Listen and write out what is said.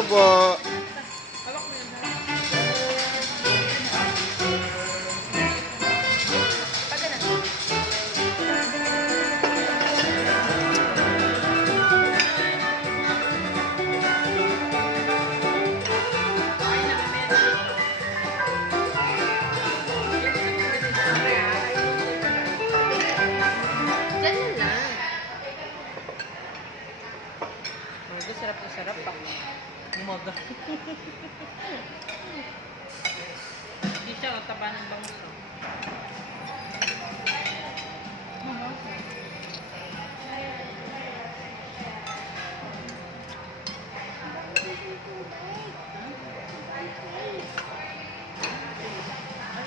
you po. Hawak mo yun, ha? Pag ganun. Ganyan lang. Ito, sarap na sarap pa. Umaga. Hindi siya kataba ng bangus.